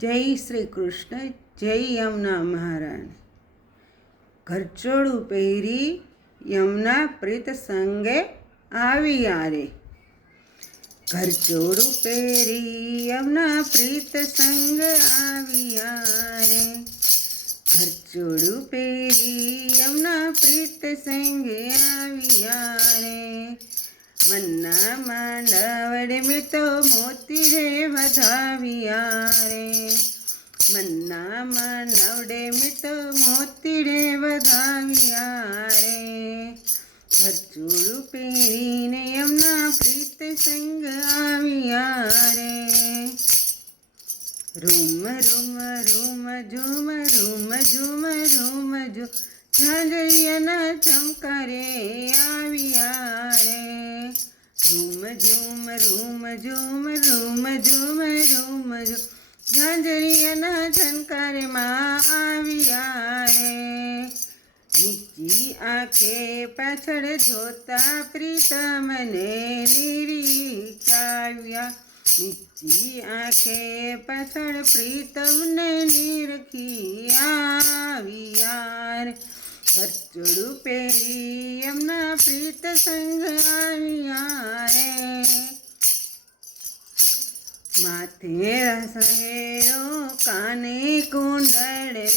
જય શ્રી કૃષ્ણ. જય યમુના મહારાણી. ઘરચોળું પહેરી યમુના પ્રીત સંગે આવ્યા રે. ઘરચોળું પહેરી યમુના પ્રીત સંગ આવ્યા રે. ઘરચોળું પહેરી યમુના પ્રીત સંગે આવ્યા રે. મન્ના માંડવડે મેં તો મોતી રે વધાવ્યા રે. મન્ના માંડવડે મેં તો મોતી રે વધાવ્યા રે. ઘરચોળું પહેરીને યમુના પ્રીત સંગ આવ્યા રે. રૂમ રૂમ રૂમ ઝૂમ રૂમ ઝૂમ રૂમ ઝૂમ ઝાંઝરિયાના ચમકારે આવ્યા રે. રૂમ ઝૂમ રૂમ ઝૂમ રૂમ ઝૂમ રૂમ ઝૂમ ઝાંઝરિયાના છનકારેમાં આવ્યા રે. નીચી આંખે પાછળ જોતા પ્રીતમને નિરીક્ષાવ્યા. નીચી આંખે પાછળ પ્રીતમને નિરખી આવ્યા રે. ઘરચોળું પહેરી યમુના પ્રીત સંગ આવ્યા રે. માથે રસહેરો કાને કુંડળ રે.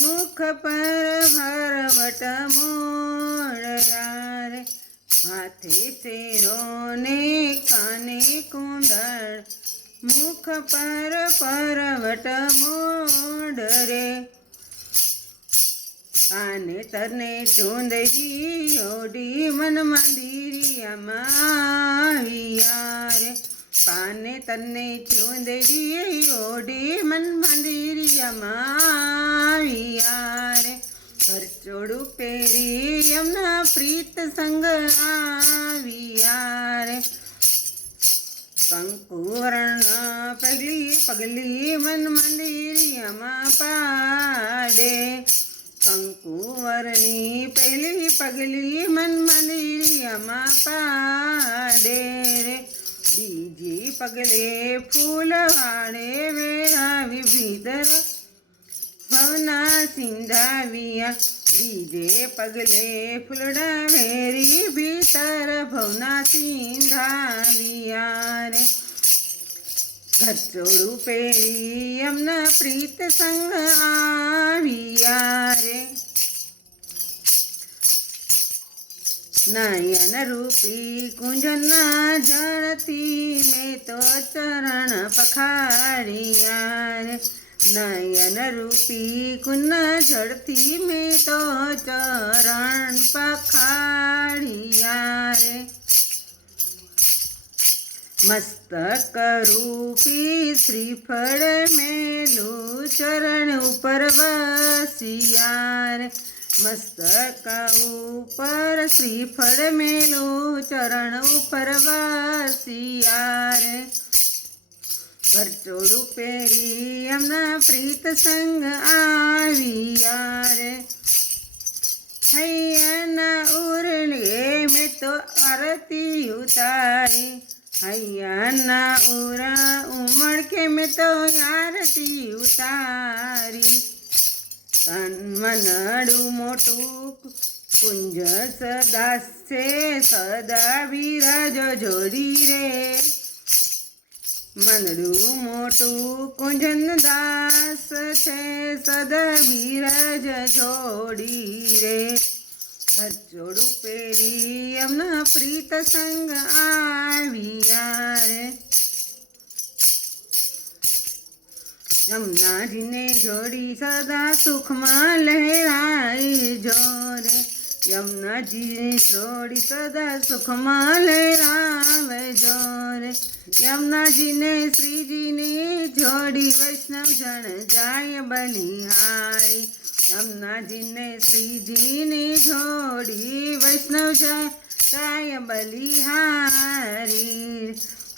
મુખ પર ભરવટ મોરયા રે. માથે શેરો ને કાને કુંડળ મુખ પર પરવટ મોડ રે. કાને તરને ચૂંદડી ઓઢી મન મંદિરિયામાં આવ્યા રે. કાને તરને ચૂંદડી ઓઢી મન મંદિરિયામાં આવ્યા રે. ઘરચોળું પહેરી યમુના પ્રીત સંગ આવ્યા રે. કંકુવર્ણ પગલી મન મંદિરિયામાં પાડે. કંકુવર્ણી પહેલી પગલી મન મંદિરિયામાં પાડે રે. બીજી પગલે ફૂલ વાળે વેરાવી ભીતર ભવના સિંધાવ્યા. બીજે પગલે ફૂલડા વેરી ભીતર ભવના સિંધાવ્યા રે. ઘરચોળું પહેરી યમુના પ્રીત સંગ આવ્યા રે. નયન રૂપી કુંજના જળથી મેં તો ચરણ પખાડ્યા રે. નયન રૂપી કુંજના જળથી મેં તો ચરણ પખાડ્યા રે. મસ્તક રૂપી શ્રીફળ મેલું ચરણ ઉપર વસિયા રે. મસ્તક ઉપર શ્રીફળ મેલું ચરણ ઉપર વસિયા રે. ઘરચોળું પહેરી યમુના પ્રીત સંગ આવ્યા રે. હૈયાના ઉરણે મેં તો આરતી ઉતારી. હૈયાના ઉરા ઉમળકે મેં તો આરતી ઉતારી. તન મનડું મોટું કુંજ સદા છે સદા વિરાજ જોડી રે. મનડું મોટું કુંજન દાસ છે સદા વિરાજ જોડી રે. ઘરચોળું પહેરી યમુના પ્રીત સંગ આવ્યા રે. યમુનાજીને જોડી સદા સુખમાં લહેરાઈ જોરે. યમુનાજીને જોડી સદા સુખમાં લહેરાવે જોરે. યમુનાજીને શ્રીજીની જોડી વૈષ્ણવ જણ જાય બલિહારી. યમુનાજીને શ્રીજીની જોડી વૈષ્ણવ જાય બલિહારી.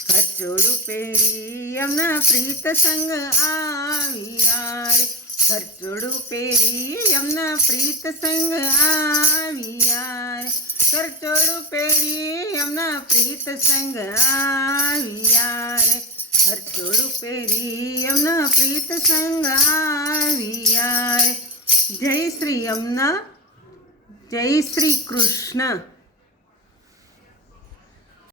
ઘરચોળું પહેરી યમુના પ્રીત સંગ આવ્યા રે. ઘરચોળું પહેરી યમુના પ્રીત સંગ આવ્યા રે. ઘરચોળું પહેરી યમુના પ્રીત સંગ આવ્યા રે. ઘરચોળું પહેરી યમુના પ્રીત સંગ આવ્યા રે. જય શ્રી યમુના, જય શ્રી કૃષ્ણ.